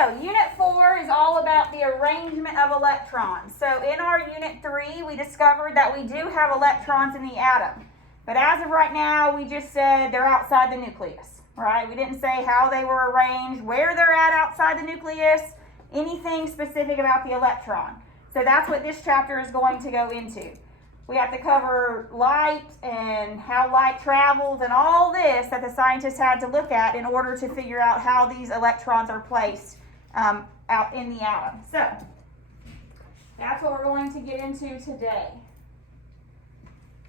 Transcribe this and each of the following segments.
So Unit 4 is all about the arrangement of electrons. So in our Unit 3, we discovered that we do have electrons in the atom. But as of right now, we just said they're outside the nucleus, right? We didn't say how they were arranged, where they're at outside the nucleus, anything specific about the electron. So that's what this chapter is going to go into. We have to cover light and how light travels and all this that the scientists had to look at in order to figure out how these electrons are placed out in the atom. So that's what we're going to get into today.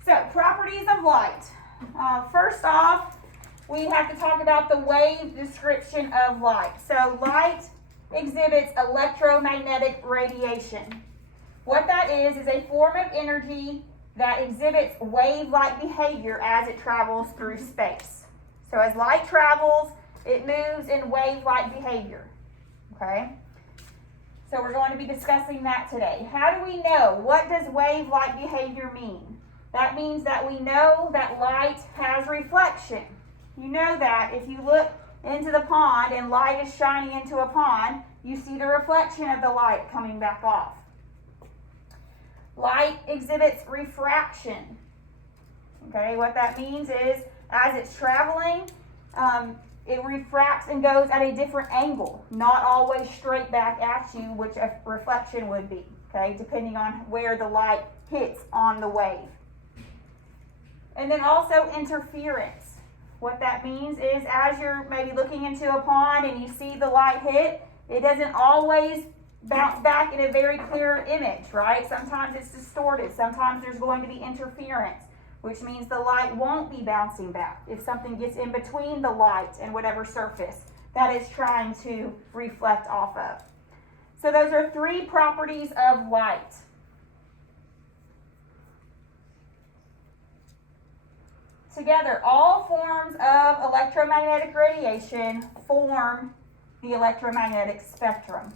So properties of light. First off, we have to talk about the wave description of light. So light exhibits electromagnetic radiation. What that is a form of energy that exhibits wave-like behavior as it travels through space. So as light travels, it moves in wave-like behavior, okay? So we're going to be discussing that today. How do we know? What does wave-like behavior mean? That means that we know that light has reflection. You know that if you look into the pond and light is shining into a pond, you see the reflection of the light coming back off. Light exhibits refraction. Okay, what that means is as it's traveling, it refracts and goes at a different angle, not always straight back at you, which a reflection would be, okay, depending on where the light hits on the wave. And then also interference. What that means is as you're maybe looking into a pond and you see the light hit, it doesn't always bounce back in a very clear image, right? Sometimes it's distorted. Sometimes there's going to be interference, which means the light won't be bouncing back if something gets in between the light and whatever surface that is trying to reflect off of. So those are three properties of light. Together, all forms of electromagnetic radiation form the electromagnetic spectrum.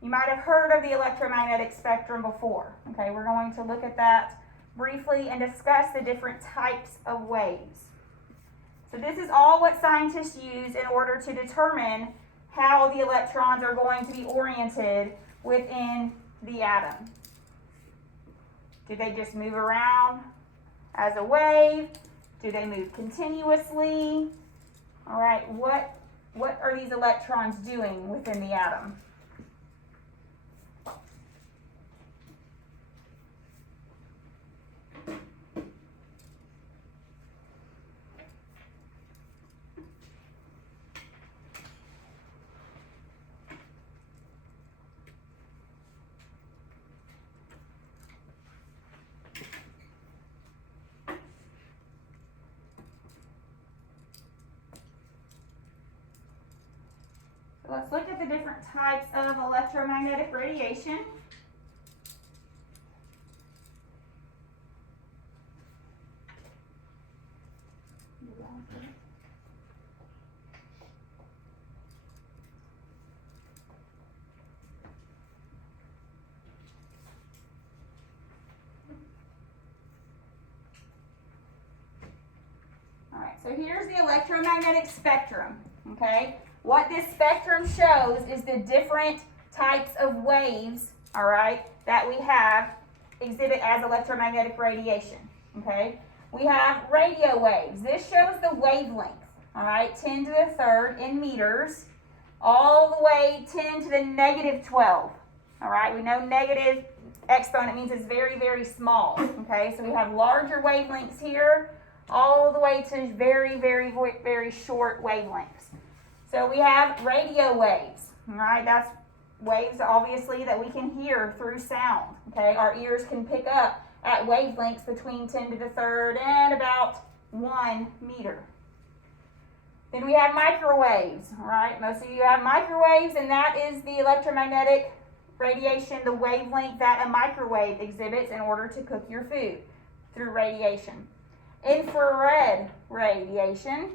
You might have heard of the electromagnetic spectrum before. Okay, we're going to look at that briefly and discuss the different types of waves. So this is all what scientists use in order to determine how the electrons are going to be oriented within the atom. Do they just move around as a wave? Do they move continuously? All right, what are these electrons doing within the atom? Let's look at the different types of electromagnetic radiation. All right, so here's the electromagnetic spectrum, okay? What this spectrum shows is the different types of waves, all right, that we have exhibit as electromagnetic radiation, okay? We have radio waves. This shows the wavelength, all right, 10 to the third in meters, all the way 10 to the negative 12, all right? We know negative exponent means it's very, very small, okay? So we have larger wavelengths here, all the way to very, very, very short wavelengths. So we have radio waves, all right? That's waves, obviously, that we can hear through sound, okay? Our ears can pick up at wavelengths between 10 to the third and about 1 meter. Then we have microwaves, all right? Most of you have microwaves, and that is the electromagnetic radiation, the wavelength that a microwave exhibits in order to cook your food through radiation. Infrared radiation.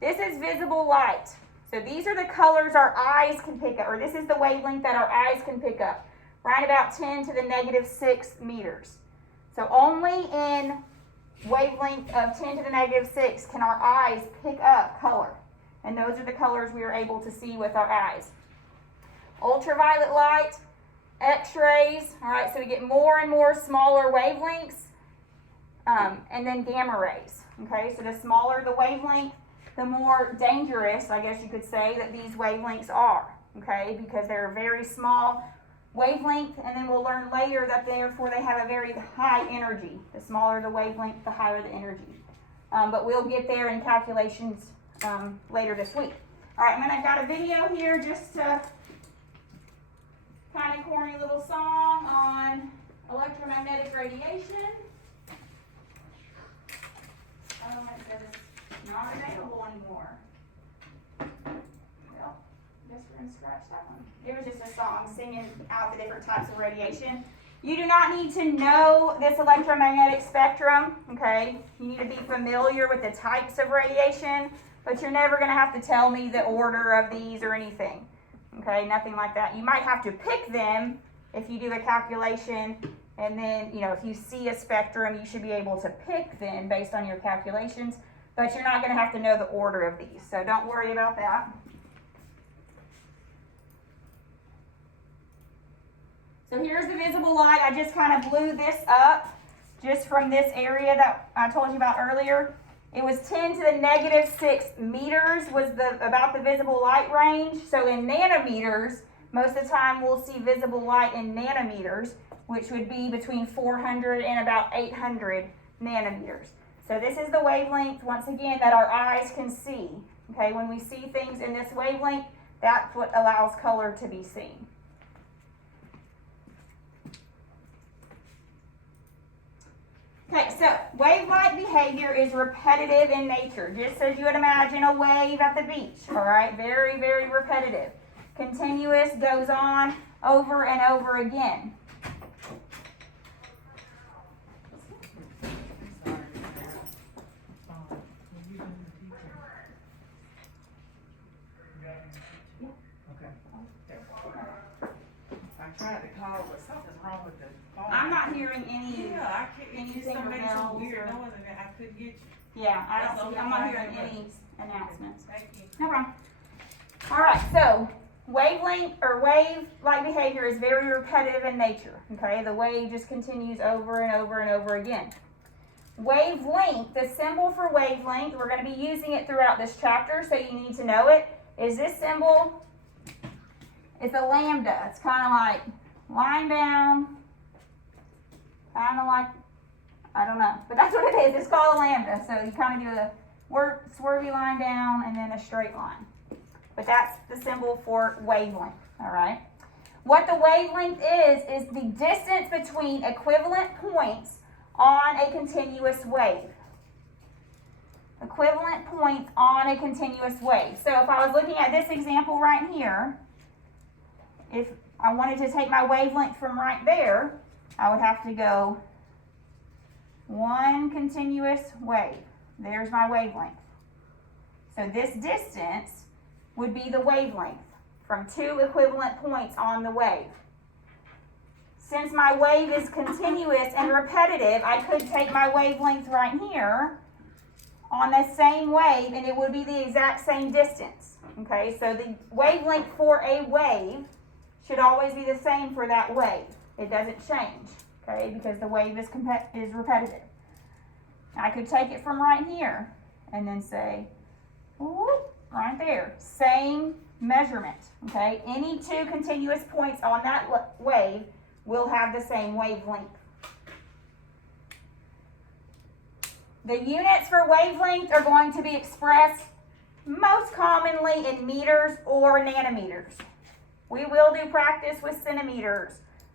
This is visible light. So these are the colors our eyes can pick up, or this is the wavelength that our eyes can pick up, right about 10 to the negative 6 meters. So only in wavelength of 10 to the negative 6 can our eyes pick up color. And those are the colors we are able to see with our eyes. Ultraviolet light, X-rays, all right, so we get more and more smaller wavelengths, and then gamma rays, okay? So the smaller the wavelength, the more dangerous, I guess you could say, that these wavelengths are, okay? Because they're very small wavelength, and then we'll learn later that therefore they have a very high energy. The smaller the wavelength, the higher the energy. But we'll get there in calculations later this week. All right, I've got a video here just to kind of corny little song on electromagnetic radiation. It says it's not available anymore. Well, guess we're going to scratch that one. It was just a song singing out the different types of radiation. You do not need to know this electromagnetic spectrum, okay? You need to be familiar with the types of radiation, but you're never going to have to tell me the order of these or anything, okay? Nothing like that. You might have to pick them if you do a calculation, and then, you know, if you see a spectrum, you should be able to pick them based on your calculations, but you're not going to have to know the order of these, so don't worry about that. So here's the visible light. I just kind of blew this up just from this area that I told you about earlier. It was 10 to the negative 6 meters was about the visible light range. So in nanometers, most of the time we'll see visible light in nanometers, which would be between 400 and about 800 nanometers. So this is the wavelength, once again, that our eyes can see. Okay, when we see things in this wavelength, that's what allows color to be seen. Okay, so wave-like behavior is repetitive in nature, just as you would imagine a wave at the beach, all right? Very, very repetitive. Continuous, goes on over and over again. I tried to call, but something's wrong with the phone. I'm not hearing any. Yeah, I can't. It's anything somebody or so bells weird or- noise, and I couldn't get you. Yeah, That's I'm okay, not fine, hearing but- any announcements. Thank you. No problem. All right, so wavelength or wave-like behavior is very repetitive in nature. Okay, the wave just continues over and over and over again. Wavelength, the symbol for wavelength, we're going to be using it throughout this chapter, so you need to know it. Is this symbol? It's a lambda. It's kind of like line down, kind of like, I don't know, but that's what it is. It's called a lambda. So you kind of do a swervy line down and then a straight line. But that's the symbol for wavelength, all right? What the wavelength is the distance between equivalent points on a continuous wave. Equivalent points on a continuous wave. So if I was looking at this example right here, if I wanted to take my wavelength from right there, I would have to go one continuous wave. There's my wavelength. So this distance would be the wavelength from two equivalent points on the wave. Since my wave is continuous and repetitive, I could take my wavelength right here on the same wave and it would be the exact same distance. Okay, so the wavelength for a wave should always be the same for that wave. It doesn't change, okay, because the wave is repetitive. I could take it from right here and then say, whoop, right there, same measurement, okay? Any two continuous points on that wave will have the same wavelength. The units for wavelength are going to be expressed most commonly in meters or nanometers. We will do practice with centimeters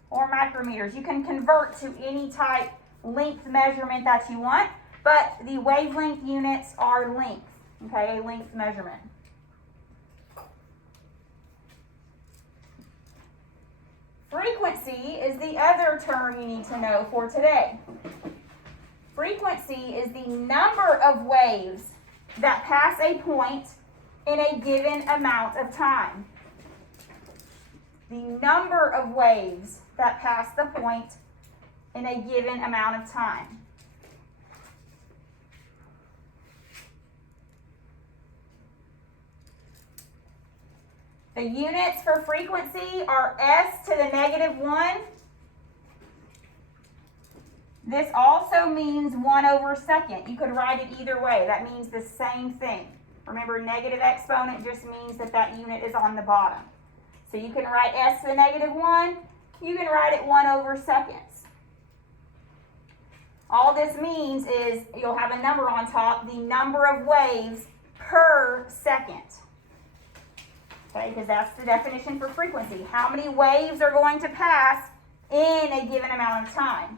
or micrometers. You can convert to any type length measurement that you want, but the wavelength units are length, okay, a length measurement. Frequency is the other term you need to know for today. Frequency is the number of waves that pass a point in a given amount of time. The number of waves that pass the point in a given amount of time. The units for frequency are s to the negative 1. This also means 1 over second. You could write it either way. That means the same thing. Remember, negative exponent just means that that unit is on the bottom. So you can write s to the negative 1. You can write it 1 over seconds. All this means is you'll have a number on top, the number of waves per second. Okay, because that's the definition for frequency. How many waves are going to pass in a given amount of time?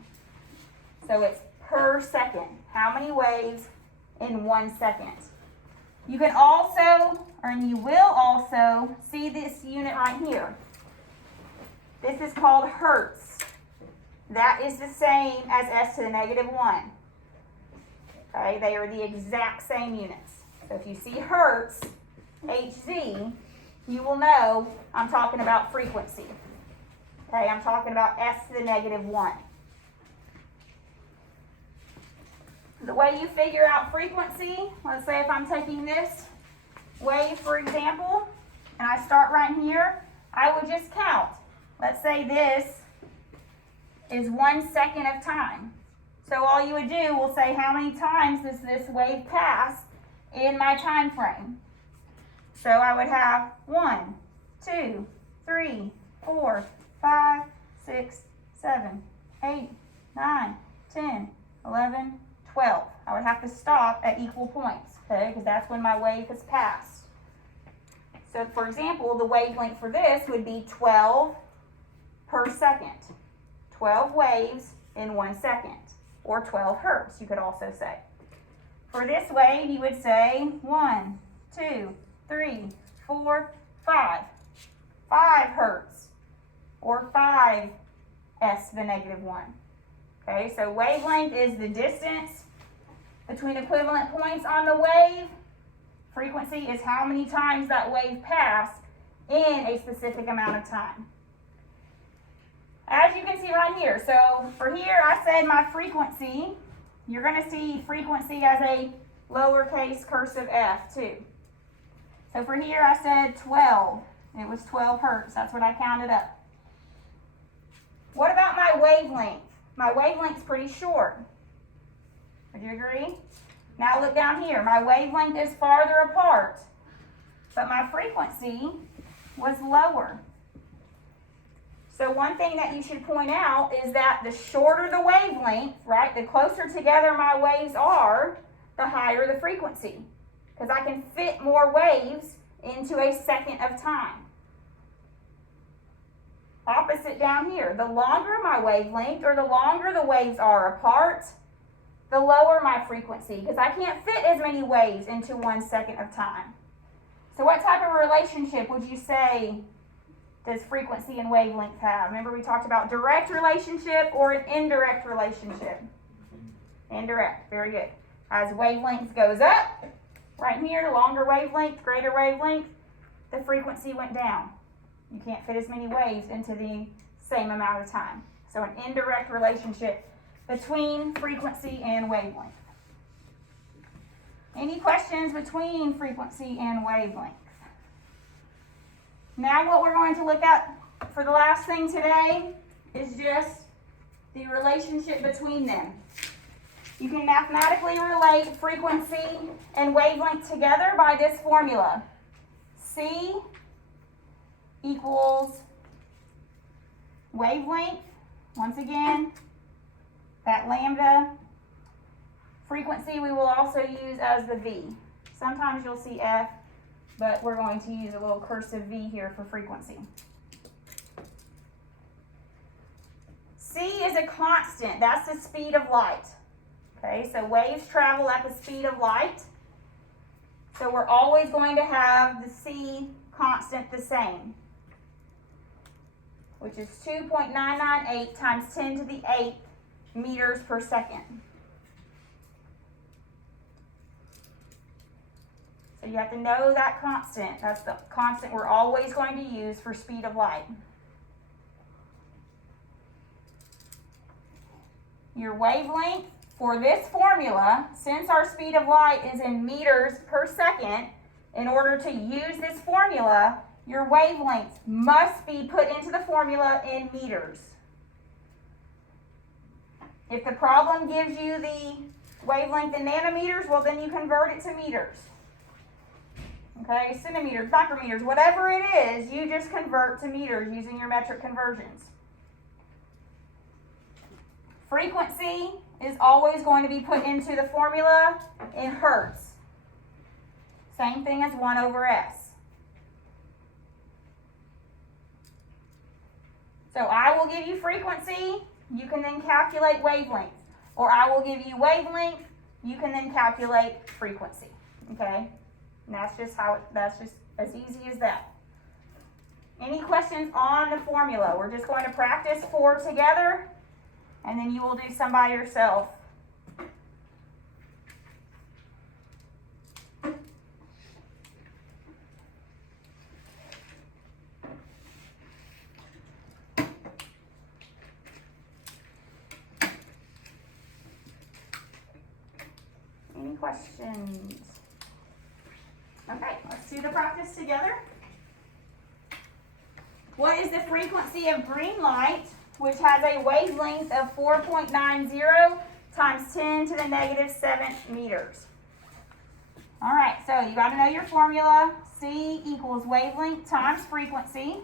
So it's per second. How many waves in 1 second? You can also, or you will also, see this unit right here. This is called hertz. That is the same as s to the negative 1. Okay, they are the exact same units. So if you see hertz, Hz, you will know I'm talking about frequency. Okay, I'm talking about s to the negative 1. The way you figure out frequency, let's say if I'm taking this wave, for example, and I start right here, I would just count. Let's say this is 1 second of time. So all you would do will say how many times does this wave pass in my time frame. So I would have 1, 2, 3, 4, 5, 6, 7, 8, 9, 10, 11, 12. I would have to stop at equal points, okay, because that's when my wave has passed. So for example, the wavelength for this would be 12 per second. 12 waves in 1 second, or 12 hertz, you could also say. For this wave, you would say 1, 2, 3, 4, 5. 5 hertz, or 5 s to the negative 1. Okay, so wavelength is the distance between equivalent points on the wave. Frequency is how many times that wave passed in a specific amount of time. As you can see right here, so for here I said my frequency, you're going to see frequency as a lowercase cursive f too. So for here I said 12, it was 12 hertz, that's what I counted up. What about my wavelength? My wavelength's pretty short. Would you agree? Now look down here, my wavelength is farther apart, but my frequency was lower. So one thing that you should point out is that the shorter the wavelength, right, the closer together my waves are, the higher the frequency. Because I can fit more waves into a second of time. Opposite down here, the longer my wavelength, or the longer the waves are apart, the lower my frequency, because I can't fit as many waves into 1 second of time. So what type of relationship would you say does frequency and wavelength have? Remember we talked about direct relationship or an indirect relationship. Indirect, very good. As wavelength goes up, right here, longer wavelength, greater wavelength, the frequency went down. You can't fit as many waves into the same amount of time. So an indirect relationship between frequency and wavelength. Any questions between frequency and wavelength? Now what we're going to look at for the last thing today is just the relationship between them. You can mathematically relate frequency and wavelength together by this formula. C equals wavelength, once again, that lambda. Frequency we will also use as the V. Sometimes you'll see F, but we're going to use a little cursive V here for frequency. C is a constant, that's the speed of light. Okay, so waves travel at the speed of light. So we're always going to have the C constant the same, which is 2.998 times 10 to the 8th meters per second. So you have to know that constant. That's the constant we're always going to use for speed of light. Your wavelength for this formula, since our speed of light is in meters per second, in order to use this formula, your wavelength must be put into the formula in meters. If the problem gives you the wavelength in nanometers, well then you convert it to meters. Okay, centimeters, micrometers, whatever it is, you just convert to meters using your metric conversions. Frequency is always going to be put into the formula in hertz. Same thing as 1 over S. So I will give you frequency, you can then calculate wavelength. Or I will give you wavelength, you can then calculate frequency. Okay? And that's just as easy as that. Any questions on the formula? We're just going to practice 4 together, and then you will do some by yourself. Any questions? Okay, let's do the practice together. What is the frequency of green light, which has a wavelength of 4.90 times 10 to the negative 7th meters? All right, so you got to know your formula. C equals wavelength times frequency.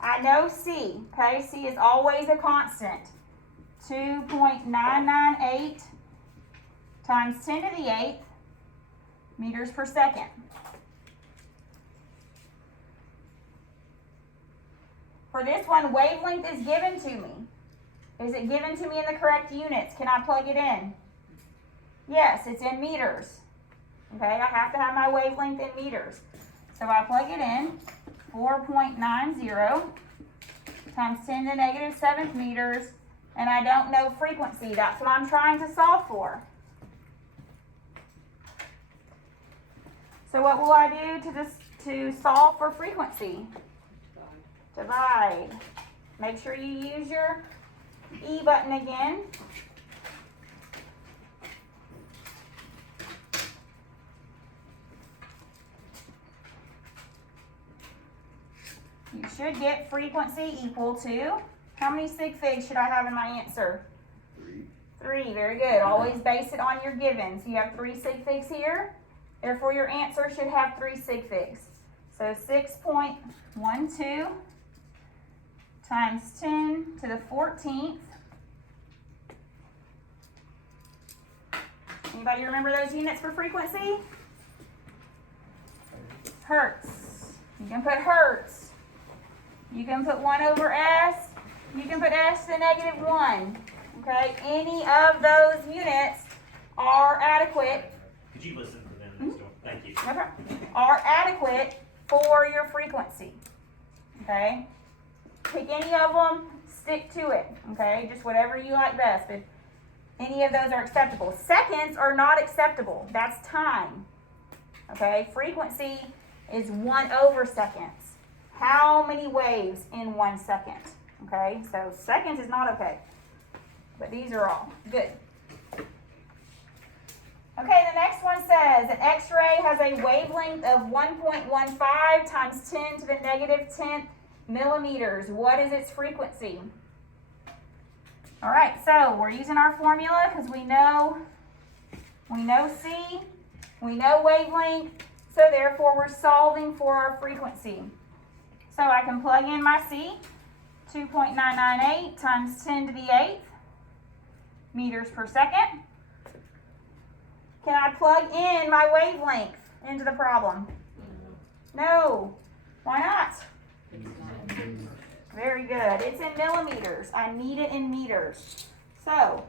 I know C, okay? C is always a constant. 2.998 times 10 to the 8th meters per second. For this one, wavelength is given to me. Is it given to me in the correct units? Can I plug it in? Yes, it's in meters. Okay, I have to have my wavelength in meters. So I plug it in, 4.90 times 10 to the negative 7th meters, and I don't know frequency. That's what I'm trying to solve for. So what will I do to solve for frequency? Divide. Make sure you use your E button again. You should get frequency equal to, how many sig figs should I have in my answer? 3, very good. Always base it on your givens. You have 3 sig figs here. Therefore, your answer should have 3 sig figs. So 6.12 times 10 to the 14th. Anybody remember those units for frequency? Hertz. You can put hertz. You can put 1 over S. You can put S to the negative 1. Okay, any of those units are adequate. Could you listen for them? Thank you. Okay. Are adequate for your frequency. Okay? Pick any of them, stick to it. Okay? Just whatever you like best. But any of those are acceptable. Seconds are not acceptable. That's time. Okay? Frequency is 1 over seconds. How many waves in 1 second? Okay? So seconds is not okay. But these are all. Good. Okay, the next one says an X-ray has a wavelength of 1.15 times 10 to the negative 10th millimeters. What is its frequency? All right, so we're using our formula because we know C, we know wavelength, so therefore we're solving for our frequency. So I can plug in my C, 2.998 times 10 to the 8th meters per second. Can I plug in my wavelength into the problem? No. Why not? Very good. It's in millimeters. I need it in meters. So,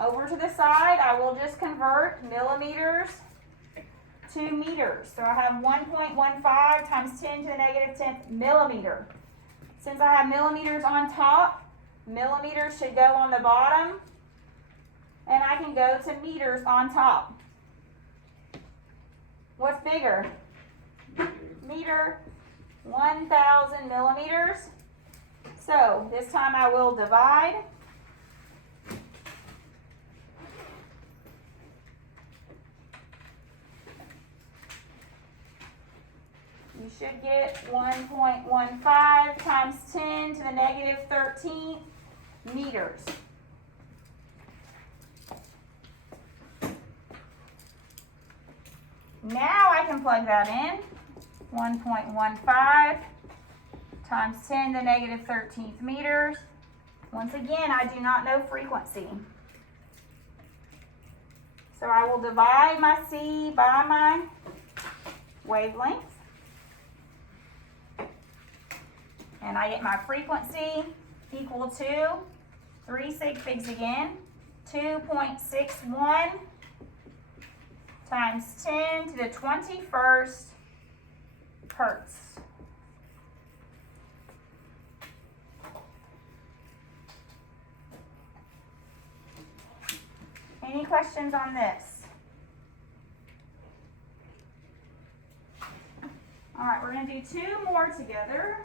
over to the side, I will just convert millimeters to meters. So I have 1.15 times 10 to the negative 10th millimeter. Since I have millimeters on top, millimeters should go on the bottom. And I can go to meters on top. What's bigger? Meter, 1,000 millimeters. So this time I will divide. you should get 1.15 times 10 to the negative 13th meters. Now I can plug that in. 1.15 times 10 to the negative 13th meters. Once again, I do not know frequency. So I will divide my C by my wavelength. And I get my frequency equal to 3 sig figs again, 2.61 times 10 to the 21st hertz. Any questions on this? All right, we're going to do 2 more together.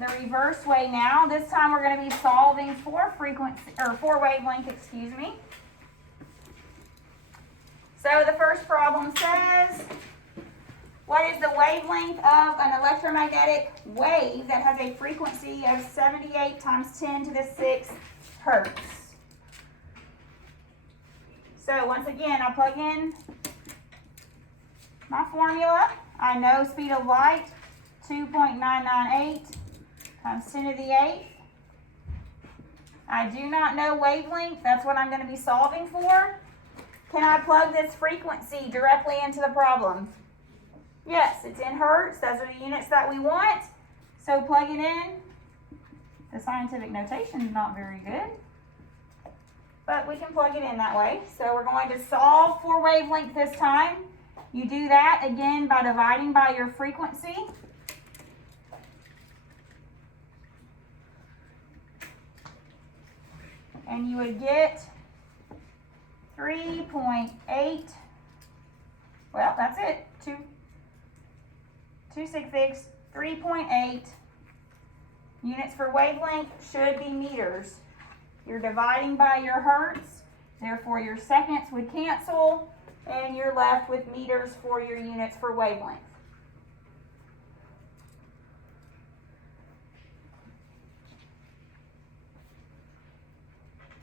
The reverse way now. This time we're going to be solving for wavelength, excuse me. So the first problem says, what is the wavelength of an electromagnetic wave that has a frequency of 78 times 10 to the 6th hertz? So once again, I plug in my formula. I know speed of light, 2.998 times 10 to the 8th. I do not know wavelength. That's what I'm going to be solving for. Can I plug this frequency directly into the problem? Yes, it's in hertz. Those are the units that we want. So plug it in. The scientific notation is not very good, but we can plug it in that way. So we're going to solve for wavelength this time. You do that again by dividing by your frequency. And you would get 3.8, well, that's it, 2 sig figs, 3.8 units for wavelength should be meters. You're dividing by your hertz, therefore your seconds would cancel, and you're left with meters for your units for wavelength.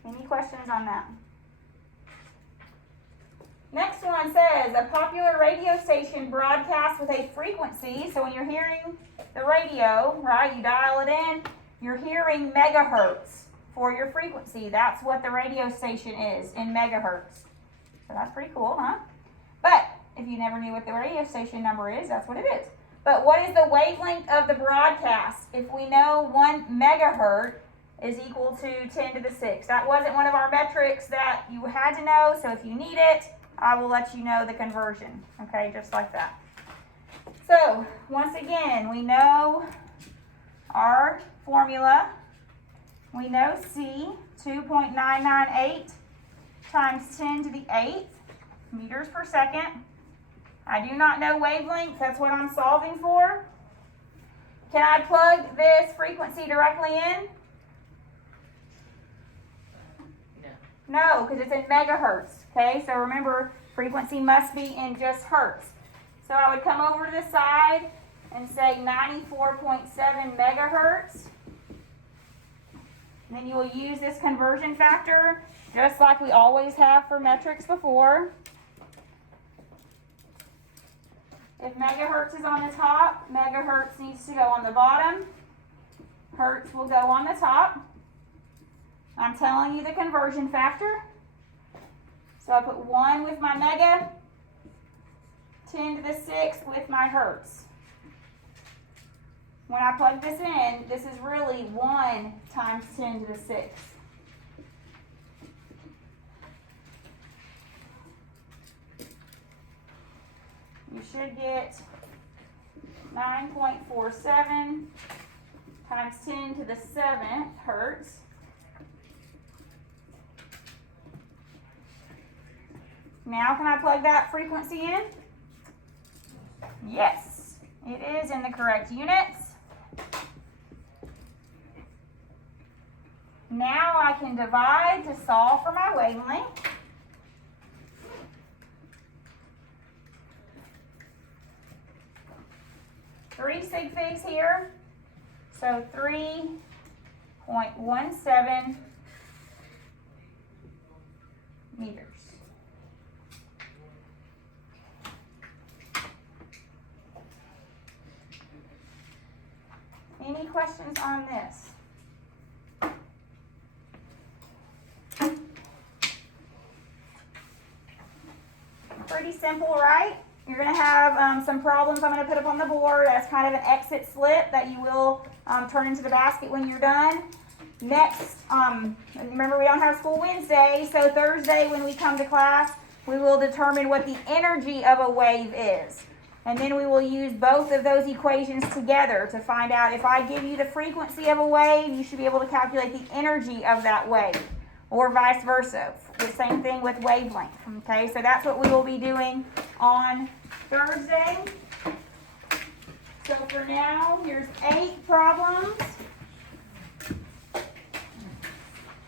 Any questions on that? Next one says, a popular radio station broadcasts with a frequency, so when you're hearing the radio, right, you dial it in, you're hearing megahertz for your frequency. That's what the radio station is, in megahertz. So that's pretty cool, huh? But if you never knew what the radio station number is, that's what it is. But what is the wavelength of the broadcast? If we know 1 megahertz is equal to 10 to the 6th. That wasn't one of our metrics that you had to know, so if you need it, I will let you know the conversion, okay, just like that. So, once again, we know our formula. We know C, 2.998 times 10 to the 8th meters per second. I do not know wavelength, that's what I'm solving for. Can I plug this frequency directly in? No, because it's in megahertz, okay? So remember, frequency must be in just hertz. So I would come over to the side and say 94.7 megahertz. And then you will use this conversion factor, just like we always have for metrics before. If megahertz is on the top, megahertz needs to go on the bottom. Hertz will go on the top. I'm telling you the conversion factor. So I put 1 with my mega, 10 to the 6th with my hertz. When I plug this in, this is really 1 times 10 to the 6th. You should get 9.47 times 10 to the 7th hertz. Now can I plug that frequency in? Yes, it is in the correct units. Now I can divide to solve for my wavelength. 3 sig figs here. So 3.17 meters. Any questions on this? Pretty simple, right? You're going to have some problems I'm going to put up on the board as kind of an exit slip that you will turn into the basket when you're done. Next, remember we don't have school Wednesday, so Thursday when we come to class, we will determine what the energy of a wave is. And then we will use both of those equations together to find out if I give you the frequency of a wave, you should be able to calculate the energy of that wave, or vice versa. The same thing with wavelength, okay? So that's what we will be doing on Thursday. So for now, here's 8 problems.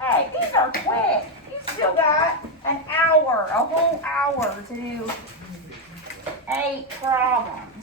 Hey, these are quick. You still got an hour, a whole hour to do 8 problems.